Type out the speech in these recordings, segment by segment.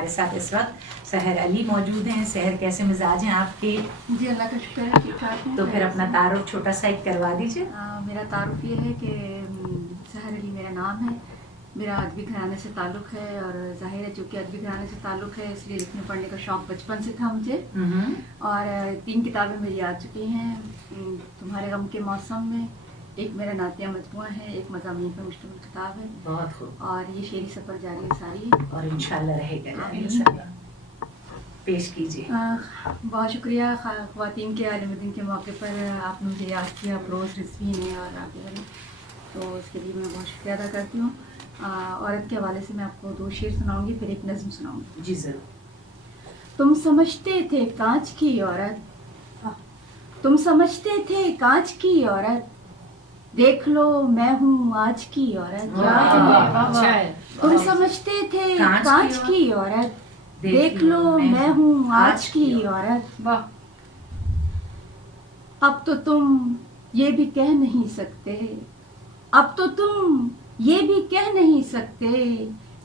ہمارے ساتھ اس وقت سحر علی موجود ہیں. سحر کیسے مزاج ہیں آپ کے؟ جی اللہ کا شکر ہے ٹھیک ٹھاک ہے. تو پھر اپنا تعارف چھوٹا سا ایک کروا دیجیے. میرا تعارف یہ ہے کہ سحر علی میرا نام ہے. میرا ادبی گھرانے سے تعلق ہے اور ظاہر ہے چونکہ ادبی گھرانے سے تعلق ہے اس لیے لکھنے پڑھنے کا شوق بچپن سے تھا مجھے. اور 3 کتابیں میری آ چکی ہیں. تمہارے غم کے موسم میں ایک میرا نعتیہ مجموعہ ہے, ایک مضامین پر مشتمل کتاب ہے. بہت خوب. اور یہ شعری سفر جاری ہے ساری, اور انشاءاللہ رہے گا. پیش کیجیے. بہت شکریہ. خواتین کے عالم دن کے موقع پر آپ نے مجھے یاد کیا پروز رضوی نے اور آگے بڑھے, تو اس کے لیے میں بہت شکریہ ادا کرتی ہوں. عورت کے حوالے سے میں آپ کو 2 شعر سناؤں گی, پھر ایک نظم سناؤں گی. جی ضرور. تم سمجھتے تھے کانچ کی عورت, تم سمجھتے تھے کانچ کی عورت, دیکھ لو میں ہوں آج کی عورت. تم سمجھتے تھے کانچ کی عورت, دیکھ لو میں ہوں آج کی عورت. اب تو تم یہ بھی کہہ نہیں سکتے, اب تو تم یہ بھی کہہ نہیں سکتے,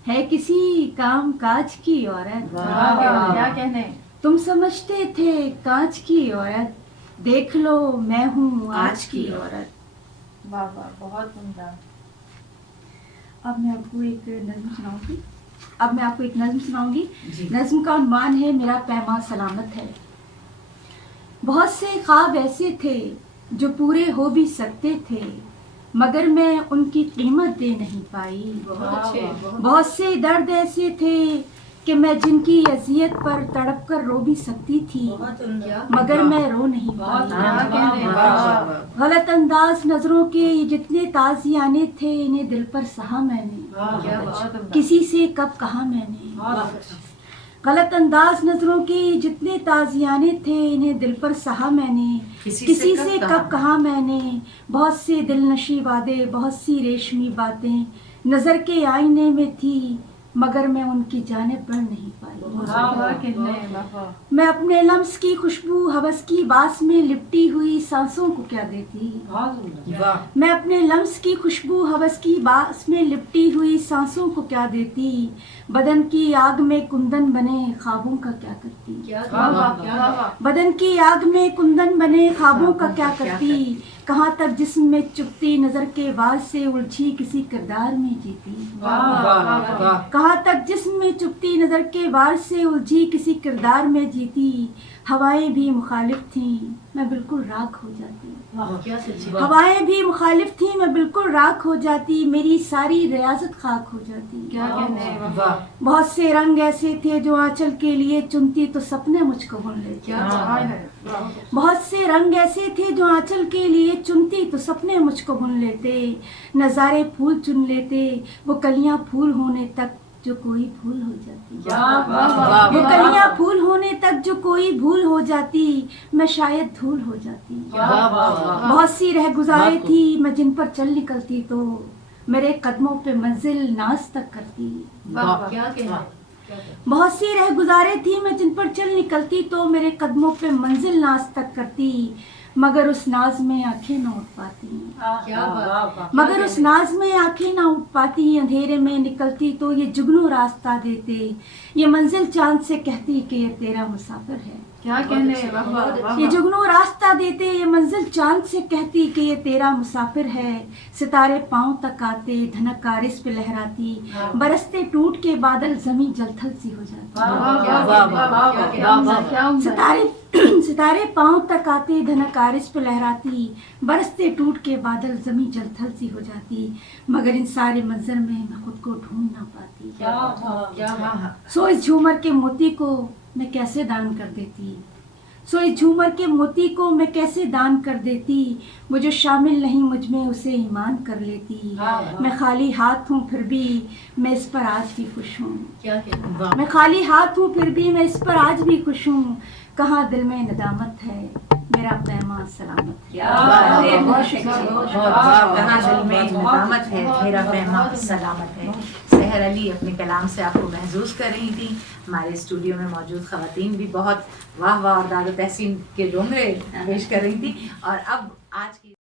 ہے کسی کام کاج کی عورت. کیا کہنے. تم سمجھتے تھے کانچ کی عورت, دیکھ لو میں ہوں آج کی عورت. واہ واہ, بہت عمدہ. اب میں آپ کو ایک نظم سناؤں گی. نظم کا عنوان ہے میرا پیما سلامت ہے. بہت سے خواب ایسے تھے جو پورے ہو بھی سکتے تھے, مگر میں ان کی قیمت دے نہیں پائی. بہت سے درد ایسے تھے کہ میں جن کی اذیت پر تڑپ کر رو بھی سکتی تھی, مگر میں رو نہیں پائی. غلط انداز نظروں کے یہ جتنے تازیانے تھے, انہیں دل پر سہا میں نے, کسی سے کب کہا میں نے. غلط انداز نظروں کے جتنے تازیانے تھے, انہیں دل پر سہا میں نے, کسی سے کب کہا میں نے. بہت سے دل نشی وعدے, بہت سی ریشمی باتیں نظر کے آئینے میں تھی, مگر میں ان کی جانب بڑھ نہیں پائی. میں اپنے لمس کی خوشبو ہوس کی باس میں لپٹی ہوئی سانسوں کو کیا دیتی. میں اپنے لمس کی خوشبو ہوس کی باس میں لپٹی ہوئی سانسوں کو کیا دیتی. بدن کی آگ میں کندن بنے خوابوں کا کیا کرتی. بدن کی آگ میں کندن بنے خوابوں کا کیا کرتی. کہاں تک جسم میں چپتی نظر کے وار سے الجھی کسی کردار میں جیتی. کہاں تک جسم میں چپتی نظر کے وار سے الجھی کسی کردار میں جیتی. ہوائیں بھی مخالف تھیں میں بالکل راکھ ہو جاتی. ہوائیں بھی مخالف تھیں میں بالکل راکھ ہو جاتی. میری ساری ریاضت خاک ہو جاتی. بہت سے رنگ ایسے تھے جو آنچل کے لیے چنتی تو سپنے مجھ کو بھول لیتے. بہت سے رنگ ایسے تھے جو آنچل کے لیے چنتی تو سپنے مجھ کو بھول لیتے. نظارے پھول چن لیتے, وہ کلیاں پھول ہونے تک جو کوئی بھول ہو جاتی. وہ کلیاں پھول ہونے تک جو کوئی بھول ہو جاتی, میں شاید دھول ہو جاتی. بہت سی رہ گزارے تھی میں جن پر چل نکلتی تو میرے قدموں پہ منزل ناز تک کرتی. بہت سی رہ گزارے تھی میں جن پر چل نکلتی تو میرے قدموں پہ منزل ناز تک کرتی, مگر اس ناز میں آنکھیں نہ اٹھ پاتی. مگر اس ناز میں آنکھیں نہ اٹھ پاتی. اندھیرے میں نکلتی تو یہ جگنو راستہ دیتے, یہ منزل چاند سے کہتی کہ یہ تیرا مسافر ہے. کیا کہنے. یہ جگنو راستہ دیتے, یہ منزل چاند سے کہتی کہ یہ تیرا مسافر ہے. ستارے پاؤں تک آتے, دھنک عارض پہ لہراتی, برستے ٹوٹ کے بادل زمیں جل تھل سی ہو جاتی. ستارے پاؤں تک آتے, دھنک عارض پہ لہراتی, برستے ٹوٹ کے بادل زمیں جل تھل سی ہو جاتی. مگر ان سارے منظر میں میں خود کو ڈھونڈ نہ پاتی. سو اس جھومر کے موتی کو میں کیسے دان کر دیتی. سو اس جھومر کے موتی کو میں کیسے دان کر دیتی. وہ جو شامل نہیں مجھ میں اسے ایمان کر لیتی. میں خالی ہاتھ ہوں پھر بھی میں اس پر آج بھی خوش ہوں. میں خالی ہاتھ ہوں پھر بھی میں اس پر آج بھی خوش ہوں. کہاں دل میں ندامت ہے میرا پیما سلامت ہے. کہاں دل میں ندامت ہے میرا پیما سلامت ہے. سحر علی اپنے کلام سے آپ کو محظوظ کر رہی تھیں. ہمارے اسٹوڈیو میں موجود خواتین بھی بہت واہ واہ اور داد و تحسین کے جملے پیش کر رہی تھیں. اور اب آج کی